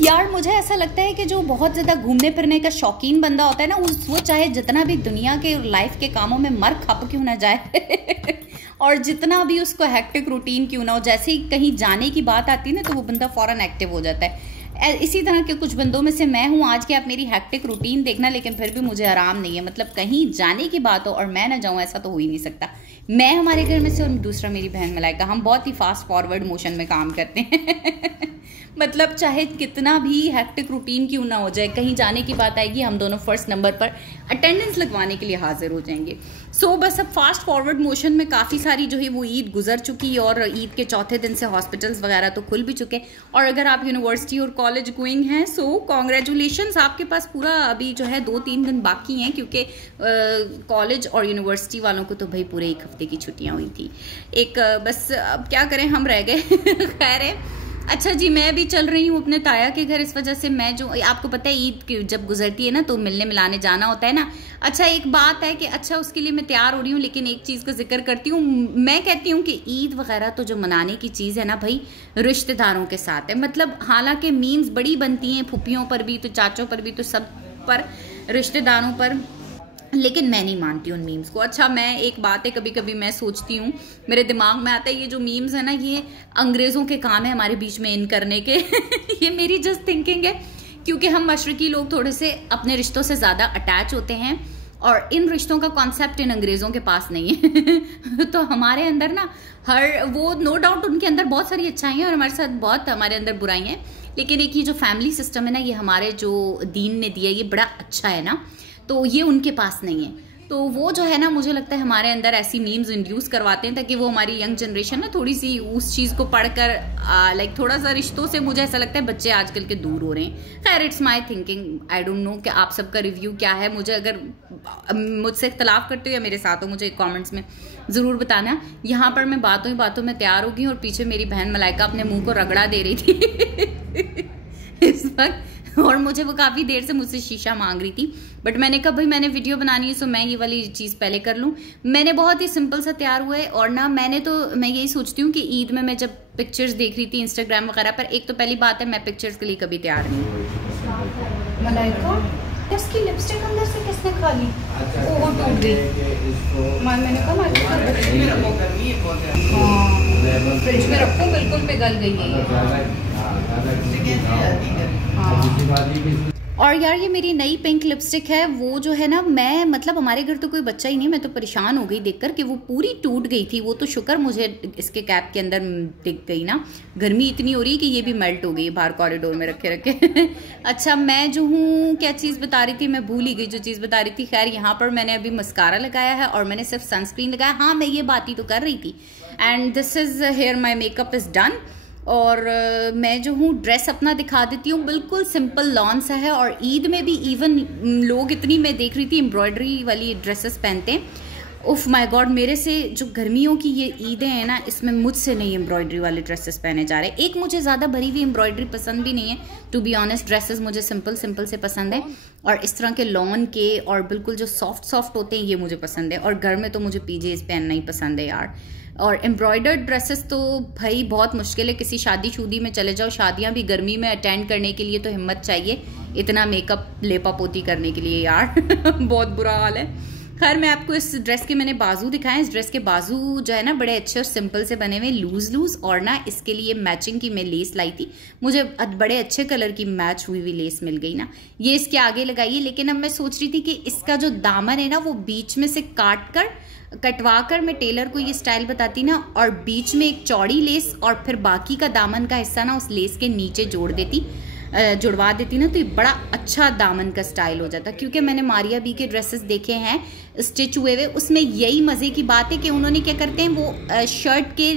यार मुझे ऐसा लगता है कि जो बहुत ज़्यादा घूमने फिरने का शौकीन बंदा होता है ना, वो चाहे जितना भी दुनिया के लाइफ के कामों में मर खप क्यों ना जाए और जितना भी उसको हेक्टिक रूटीन क्यों ना हो, जैसे ही कहीं जाने की बात आती है ना तो वो बंदा फ़ौरन एक्टिव हो जाता है। इसी तरह के कुछ बंदों में से मैं हूँ। आज के आप मेरी हेक्टिक रूटीन देखना, लेकिन फिर भी मुझे आराम नहीं है। मतलब कहीं जाने की बात हो और मैं ना जाऊँ, ऐसा तो हो ही नहीं सकता। मैं हमारे घर में से और दूसरा मेरी बहन मलाइका, हम बहुत ही फास्ट फॉरवर्ड मोशन में काम करते हैं मतलब चाहे कितना भी हेक्टिक रूटीन क्यों ना हो जाए, कहीं जाने की बात आएगी हम दोनों फर्स्ट नंबर पर अटेंडेंस लगवाने के लिए हाजिर हो जाएंगे। बस अब फास्ट फॉरवर्ड मोशन में काफ़ी सारी जो है वो ईद गुजर चुकी, और ईद के चौथे दिन से हॉस्पिटल्स वगैरह तो खुल भी चुके। और अगर आप यूनिवर्सिटी और कॉलेज गोइंग हैं कॉन्ग्रेचुलेशंस, आपके पास पूरा अभी जो है 2-3 दिन बाकी हैं, क्योंकि कॉलेज और यूनिवर्सिटी वालों को तो भाई पूरे 1 हफ्ते की छुट्टियां हुई थी। बस अब क्या करें, हम रह गए खैर है। अच्छा जी, मैं भी चल रही हूँ अपने ताया के घर, इस वजह से मैं जो आपको पता है ईद जब गुजरती है ना तो मिलने मिलाने जाना होता है ना। अच्छा एक बात है कि अच्छा उसके लिए मैं तैयार हो रही हूँ, लेकिन एक चीज़ का जिक्र करती हूँ। मैं कहती हूँ कि ईद वगैरह तो जो मनाने की चीज़ है ना भाई, रिश्तेदारों के साथ है। मतलब हालांकि मीम्स बड़ी बनती हैं, फुप्पियों पर भी तो चाचों पर भी तो सब पर, रिश्तेदारों पर, लेकिन मैं नहीं मानती उन मीम्स को। अच्छा मैं एक बात है, कभी कभी मैं सोचती हूँ, मेरे दिमाग में आता है ये जो मीम्स है ना, ये अंग्रेज़ों के काम है हमारे बीच में इन करने के ये मेरी जस्ट थिंकिंग है, क्योंकि हम मशरकी लोग थोड़े से अपने रिश्तों से ज़्यादा अटैच होते हैं, और इन रिश्तों का कॉन्सेप्ट इन अंग्रेज़ों के पास नहीं है तो हमारे अंदर ना वो नो डाउट उनके अंदर बहुत सारी अच्छाई हैं और हमारे साथ बहुत हमारे अंदर बुराई हैं, लेकिन एक ये जो फैमिली सिस्टम है ना, ये हमारे जो दीन ने दिया ये बड़ा अच्छा है ना, तो ये उनके पास नहीं है। तो वो जो है ना, मुझे लगता है हमारे अंदर ऐसी मीम्स इंड्यूस करवाते हैं ताकि वो हमारी यंग जनरेशन ना थोड़ी सी उस चीज़ को पढ़कर लाइक थोड़ा सा रिश्तों से, मुझे ऐसा लगता है बच्चे आजकल के दूर हो रहे हैं। खैर it's my thinking, I don't know कि आप सबका रिव्यू क्या है। मुझे अगर मुझसे इख्तलाफ करते हो या मेरे साथ हो, मुझे कॉमेंट्स में ज़रूर बताना। यहाँ पर मैं बातों ही बातों में तैयार हो गई और पीछे मेरी बहन मलाइका अपने मुँह को रगड़ा दे रही थी इस वक्त, और मुझे वो काफ़ी देर से मुझसे शीशा मांग रही थी, बट मैंने कहा भाई मैंने वीडियो बनानी है, सो मैं ये वाली चीज़ पहले कर लूँ। मैंने बहुत ही सिंपल सा तैयार हुआ है, और ना मैं यही सोचती हूँ कि ईद में मैं जब पिक्चर्स देख रही थी इंस्टाग्राम वगैरह पर, एक तो पहली बात है मैं पिक्चर्स के लिए कभी तैयार नहीं हूँ। मलाइका इसकी लिपस्टिक अंदर से किसने खा ली? वो टूट गई। मैंने कहा फ्रिज में रखो, बिल्कुल पिघल गई है। और यार ये मेरी नई पिंक लिपस्टिक है, वो जो है ना, मैं मतलब हमारे घर तो कोई बच्चा ही नहीं, मैं तो परेशान हो गई देखकर कि वो पूरी टूट गई थी। वो तो शुक्र मुझे इसके कैप के अंदर दिख गई ना, गर्मी इतनी हो रही है कि ये भी मेल्ट हो गई है बाहर कॉरिडोर में रखे रखे अच्छा मैं जो हूँ, क्या चीज़ बता रही थी, मैं भूल ही गई जो चीज़ बता रही थी। खैर यहाँ पर मैंने अभी मस्कारा लगाया है और मैंने सिर्फ सनस्क्रीन लगाया। हाँ मैं ये बात ही तो कर रही थी। And this is here my makeup is done. और मैं जो हूँ ड्रेस अपना दिखा देती हूँ, बिल्कुल सिंपल लॉन सा है। और ईद में भी इवन लोग इतनी, मैं देख रही थी एम्ब्रॉयडरी वाली ड्रेसेस पहनते हैं। उफ माय गॉड, मेरे से जो गर्मियों की ये ईदें हैं ना, इसमें मुझसे नहीं एम्ब्रॉयडरी वाले ड्रेसेस पहने जा रहे। एक मुझे ज़्यादा भरी हुई एम्ब्रॉयडरी पसंद भी नहीं है, टू बी ऑनेस्ट। ड्रेसेस मुझे सिंपल से पसंद है, और इस तरह के लॉन के और बिल्कुल जो सॉफ्ट होते हैं ये मुझे पसंद है। और घर में तो मुझे पीजेस पहनना ही पसंद है यार। और एम्ब्रॉयडर्ड ड्रेसेस तो भाई बहुत मुश्किल है, किसी शादी शूदी में चले जाओ, शादियां भी गर्मी में अटेंड करने के लिए तो हिम्मत चाहिए, इतना मेकअप लेपा पोती करने के लिए यार बहुत बुरा हाल है। खैर मैं आपको इस ड्रेस के मैंने बाजू दिखाएं। इस ड्रेस के बाजू जो है ना बड़े अच्छे और सिंपल से बने हुए, लूज, और ना इसके लिए मैचिंग की मैं लेस लाई थी, मुझे बड़े अच्छे कलर की मैच हुई हुई लेस मिल गई ना, ये इसके आगे लगाई है। लेकिन अब मैं सोच रही थी कि इसका जो दामन है ना, वो बीच में से कटवा कर मैं टेलर को ये स्टाइल बताती ना, और बीच में एक चौड़ी लेस और फिर बाकी का दामन का हिस्सा ना उस लेस के नीचे जुड़वा देती ना, तो ये बड़ा अच्छा दामन का स्टाइल हो जाता। क्योंकि मैंने मारिया बी के ड्रेसेस देखे हैं स्टिच हुए, उसमें यही मज़े की बात है कि उन्होंने क्या करते हैं, वो शर्ट के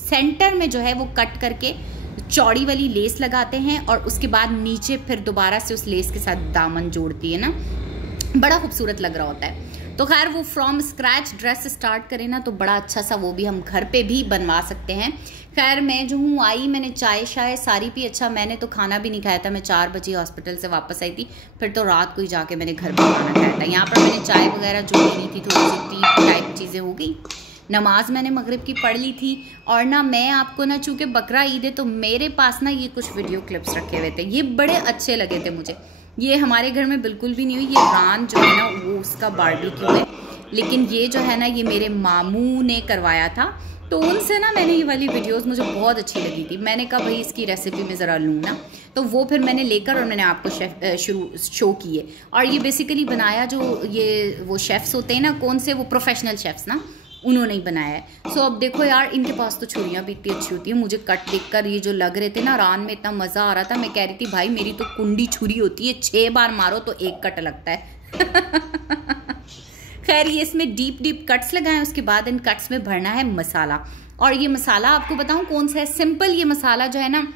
सेंटर में जो है वो कट करके चौड़ी वाली लेस लगाते हैं, और उसके बाद नीचे फिर दोबारा से उस लेस के साथ दामन जोड़ती है ना, बड़ा खूबसूरत लग रहा होता है। तो खैर वो फ्रॉम स्क्रैच ड्रेस स्टार्ट करें ना तो बड़ा अच्छा सा वो भी हम घर पे भी बनवा सकते हैं। खैर मैं जो हूँ आई, मैंने चाय शाय सारी पी। अच्छा मैंने तो खाना भी नहीं खाया था, मैं 4 बजे हॉस्पिटल से वापस आई थी, फिर तो रात को ही जाके मैंने घर पे खाना खाया था। यहाँ पर मैंने चाय वगैरह जो पीनी थी, थोड़ी सी टी टाइप चीज़ें हो गई, नमाज मैंने मगरिब की पढ़ ली थी। और ना मैं आपको ना, चूँकि बकरा ईद है तो मेरे पास ना ये कुछ वीडियो क्लिप्स रखे हुए थे, ये बड़े अच्छे लगे थे मुझे। ये हमारे घर में बिल्कुल भी नहीं हुई, ये रान जो है ना वो उसका बारबेक्यू है, लेकिन ये जो है ना ये मेरे मामू ने करवाया था, तो उनसे ना मैंने ये वाली वीडियोस मुझे बहुत अच्छी लगी थी। मैंने कहा भाई इसकी रेसिपी में ज़रा लूँ ना, तो वो फिर मैंने लेकर और मैंने आपको शो किए। और ये बेसिकली बनाया जो ये वो शेफ़्स होते हैं ना, कौन से वो प्रोफेशनल शेफ़्स ना, उन्होंने ही बनाया है। सो अब देखो यार, इनके पास तो छुरियाँ भी इतनी अच्छी होती हैं। मुझे कट देखकर ये जो लग रहे थे ना रान में, इतना मज़ा आ रहा था। मैं कह रही थी भाई मेरी तो कुंडी छुरी होती है, 6 बार मारो तो 1 कट लगता है। खैर ये इसमें डीप कट्स लगाएं, उसके बाद इन कट्स में भरना है मसाला। और ये मसाला आपको बताऊं कौन सा है, सिंपल ये मसाला जो है ना,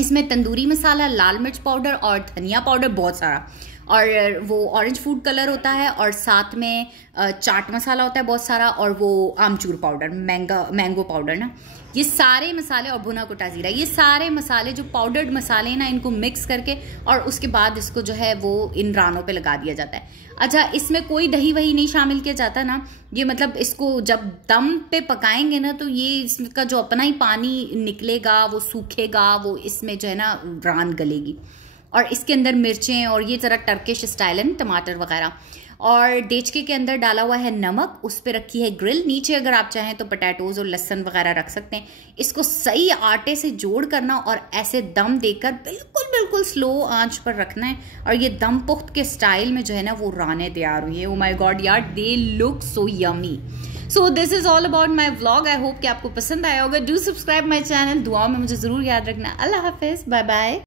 इसमें तंदूरी मसाला, लाल मिर्च पाउडर और धनिया पाउडर बहुत सारा, और वो ऑरेंज फूड कलर होता है, और साथ में चाट मसाला होता है बहुत सारा, और वो आमचूर पाउडर, मैंगो पाउडर ना, ये सारे मसाले, और भुना कुटा जीरा, ये सारे मसाले जो पाउडर्ड मसाले हैं ना, इनको मिक्स करके और उसके बाद इसको जो है वो इन रानों पे लगा दिया जाता है। अच्छा, इसमें कोई दही वही नहीं शामिल किया जाता ना, ये मतलब इसको जब दम पे पकाएंगे ना तो ये इसका जो अपना ही पानी निकलेगा वो सूखेगा, वो इसमें जो है ना रान गलेगी। और इसके अंदर मिर्चें और ये ज़रा टर्किश स्टाइल है, टमाटर वगैरह। और देचके के अंदर डाला हुआ है नमक, उस पर रखी है ग्रिल, नीचे अगर आप चाहें तो पोटैटोज और लहसुन वगैरह रख सकते हैं। इसको सही आटे से जोड़ करना और ऐसे दम देकर बिल्कुल स्लो आंच पर रखना है। और ये दम पुख्त के स्टाइल में जो है ना वो राने तैयार हुई है। ओ माय गॉड यार, they look so yummy. So this is all about my vlog. I hope कि आपको पसंद आया होगा। Do subscribe my channel. दुआओं में मुझे ज़रूर याद रखना। अल्लाह हाफिज़, बाय बाय।